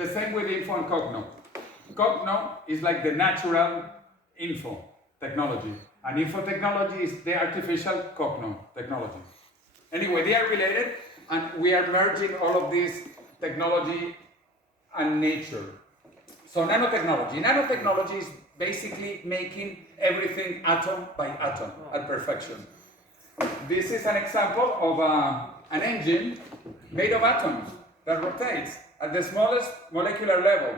The same with info and cogno. Cogno is like the natural info technology, and info technology is the artificial cogno technology. Anyway, they are related, and we are merging all of this technology and nature. So nanotechnology. Nanotechnology is basically making everything atom by atom at perfection. This is an example of an engine made of atoms that rotates at the smallest molecular level.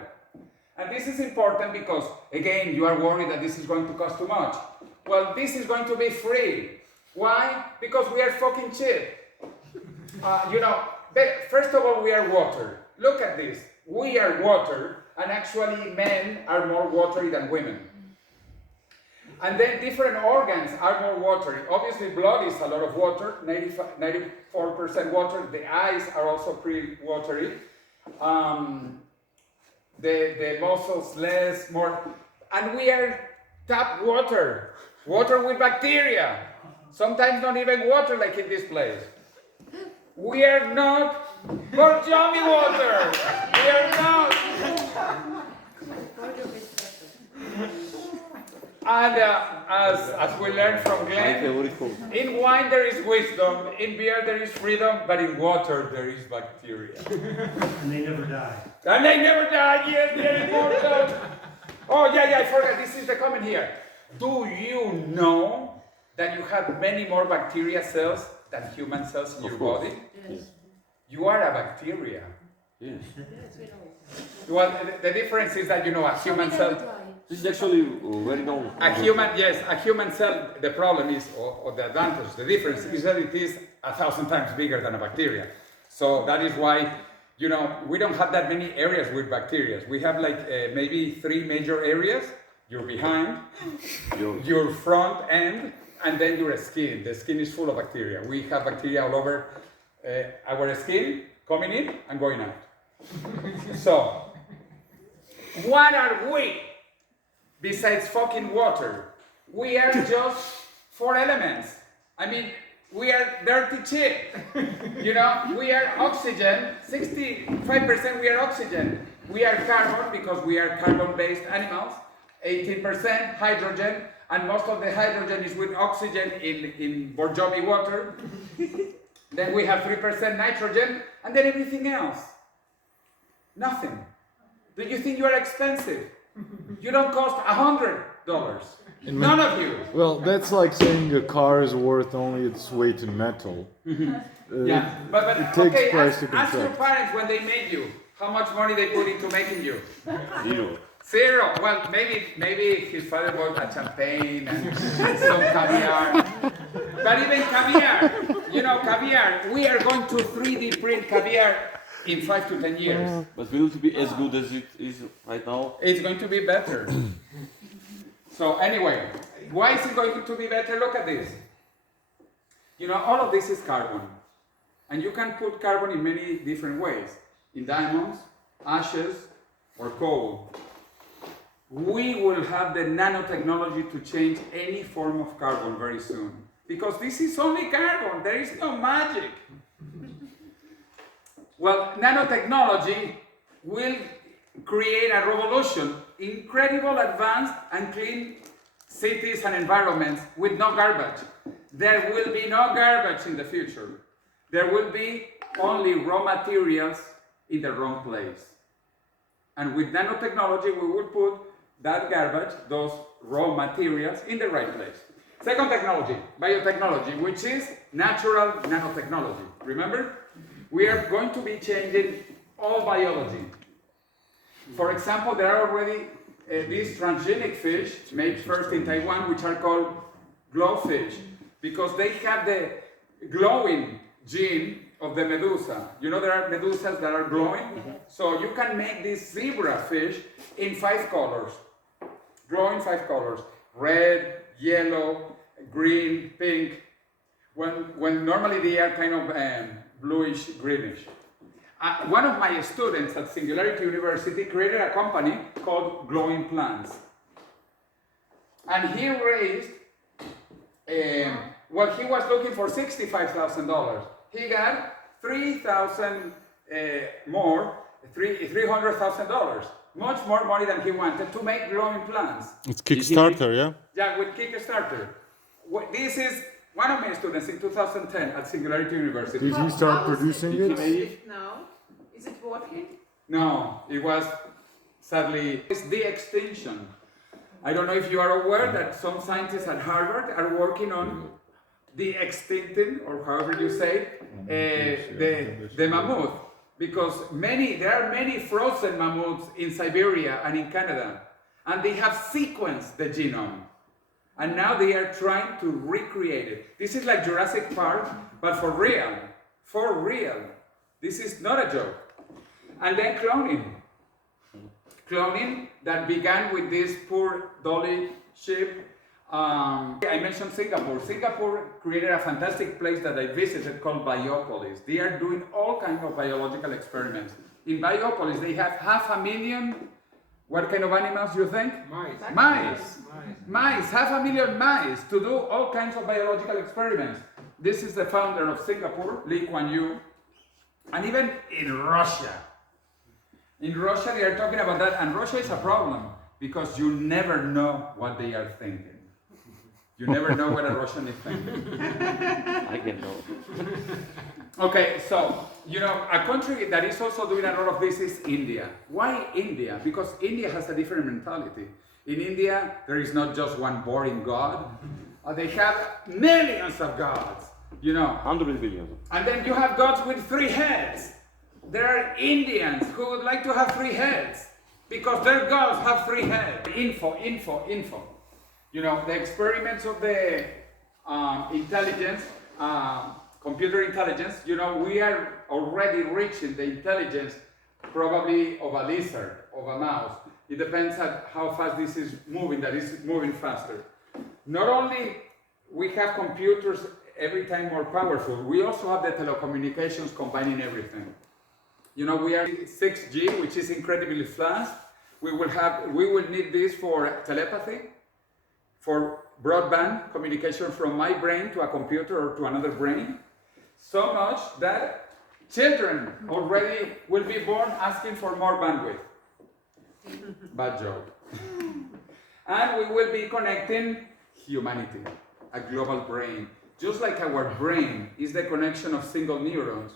And this is important because, again, you are worried that this is going to cost too much. Well, this is going to be free. Why? Because we are fucking cheap. First of all, we are water. Look at this. We are water, and actually men are more watery than women. And then different organs are more watery. Obviously, blood is a lot of water, 94% water. The eyes are also pretty watery. The muscles less, more. And we are tap water. Water with bacteria. Sometimes not even water like in this place. We are not Borjomi water. We are not. And as we learned from Glenn, in wine there is wisdom, in beer there is freedom, but in water there is bacteria. And they never die. And they never die, yes, they're immortal. Oh yeah, I forgot, this is the comment here. Do you know that you have many more bacteria cells than human cells in your body? Yes. You are a bacteria. Yes. Well, the difference is that, a human cell... This is actually very known. A human cell, the problem is, or the advantage, the difference is that it is 1,000 times bigger than a bacteria. So that is why, we don't have that many areas with bacteria. We have like maybe 3 major areas: your behind, your front end, and then your skin. The skin is full of bacteria. We have bacteria all over our skin, coming in and going out. So, what are we? Besides fucking water, we are just 4 elements. I mean, we are dirty cheap. We are oxygen, 65% we are oxygen. We are carbon because we are carbon-based animals, 18% hydrogen, and most of the hydrogen is with oxygen in Borjomi water. Then we have 3% nitrogen, and then everything else. Nothing. Do you think you are expensive? You don't cost $100. None of you. Well, that's like saying a car is worth only its weight in metal. Yeah, but it takes okay, price to ask your construct. parents when they made you, how much money they put into making you. 0. 0. Well, maybe his father bought a champagne and some caviar. But even caviar, caviar, we are going to 3D print caviar in 5 to 10 years. But will it be as good as it is right now? It's going to be better. So anyway, why is it going to be better? Look at this. All of this is carbon. And you can put carbon in many different ways. In diamonds, ashes, or coal. We will have the nanotechnology to change any form of carbon very soon. Because this is only carbon, there is no magic. Well, nanotechnology will create a revolution, incredible advanced and clean cities and environments with no garbage. There will be no garbage in the future. There will be only raw materials in the wrong place. And with nanotechnology, we will put that garbage, those raw materials, in the right place. Second technology, biotechnology, which is natural nanotechnology. Remember? We are going to be changing all biology. For example, there are already these transgenic fish made first in Taiwan, which are called glowfish, because they have the glowing gene of the medusa. There are medusas that are glowing. So you can make this zebra fish in 5 colors, glowing 5 colors: red, yellow, green, pink. When normally they are kind of bluish, greenish. One of my students at Singularity University created a company called Glowing Plants. And he raised, he was looking for $65,000. He got 3,000 more $300,000. Much more money than he wanted to make glowing plants. It's Kickstarter, yeah? Yeah, with Kickstarter. This is one of my students in 2010 at Singularity University. Did he start How is producing Did he it? make it? now? Is it working? No, it was sadly it's the extinction. I don't know if you are aware that some scientists at Harvard are working on the extincting, or however you say, the mammoth, because there are many frozen mammoths in Siberia and in Canada, and they have sequenced the genome, and now they are trying to recreate it. This is like Jurassic Park, but for real, for real. This is not a joke. And then cloning that began with this poor dolly sheep. I mentioned Singapore. Singapore created a fantastic place that I visited called Biopolis. They are doing all kinds of biological experiments. In Biopolis, they have 500,000, what kind of animals you think? Mice, 500,000 mice to do all kinds of biological experiments. This is the founder of Singapore, Lee Kuan Yew. And even in Russia. In Russia, they are talking about that, and Russia is a problem because you never know what they are thinking. You never know what a Russian is thinking. I can know. Okay, so, a country that is also doing a lot of this is India. Why India? Because India has a different mentality. In India, there is not just one boring god. They have millions of gods, 100 billion. And then you have gods with 3 heads. There are Indians who would like to have 3 heads because their gods have 3 heads. Info. The experiments of the intelligence, computer intelligence, we are already reaching the intelligence probably of a lizard, of a mouse. It depends on how fast this is moving, that is moving faster. Not only we have computers every time more powerful, we also have the telecommunications combining everything. We are 6G, which is incredibly fast. We will need this for telepathy, for broadband communication from my brain to a computer or to another brain. So much that children already will be born asking for more bandwidth. Bad joke. And we will be connecting humanity, a global brain. Just like our brain is the connection of single neurons,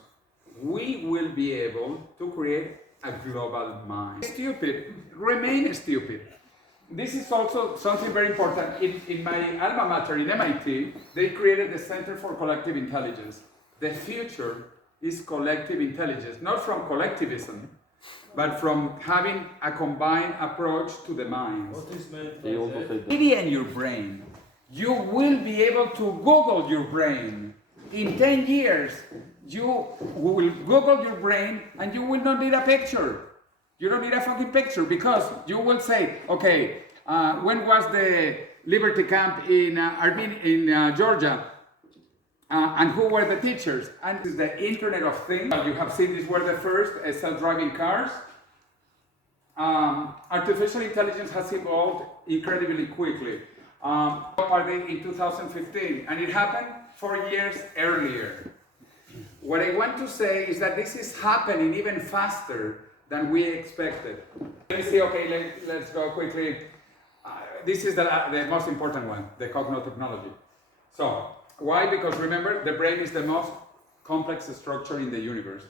we will be able to create a global mind. Stupid, remain stupid. This is also something very important. In my alma mater, in MIT, they created the Center for Collective Intelligence. The future is collective intelligence, not from collectivism, but from having a combined approach to the minds. What is meant They also by say that. Media in your brain. You will be able to Google your brain. In 10 years, you will Google your brain and you will not need a picture. You don't need a fucking picture because you will say, okay, when was the Liberty Camp in Georgia? And who were the teachers? And this is the Internet of Things. You have seen these were the first self-driving cars. Artificial intelligence has evolved incredibly quickly. In 2015, and it happened 4 years earlier. What I want to say is that this is happening even faster than we expected. Let me see, okay, let's go quickly. This is the most important one, the cognotechnology. So, why? Because remember, the brain is the most complex structure in the universe.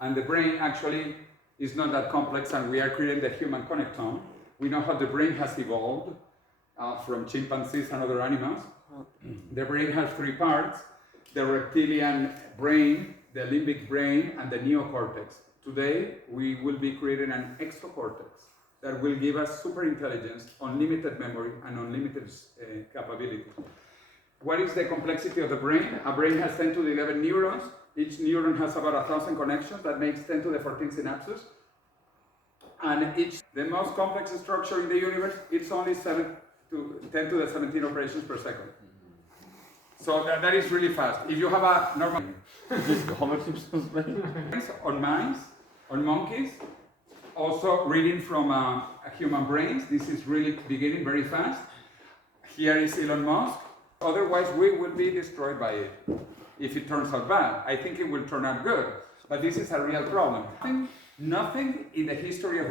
And the brain actually is not that complex, and we are creating the human connectome. We know how the brain has evolved from chimpanzees and other animals. The brain has 3 parts: the reptilian brain, the limbic brain, and the neocortex. Today, we will be creating an exocortex that will give us super intelligence, unlimited memory, and unlimited capabilities. What is the complexity of the brain? A brain has 10 to the 11 neurons. Each neuron has about 1,000 connections. That makes 10 to the 14 synapses. And the most complex structure in the universe, it's only 10 to the 17 operations per second. So that is really fast. If you have a normal This Homer Simpson's brain. on mice, on monkeys, also reading from human brains, this is really beginning very fast. Here is Elon Musk. Otherwise, we will be destroyed by it if it turns out bad. I think it will turn out good, but this is a real problem. Nothing in the history of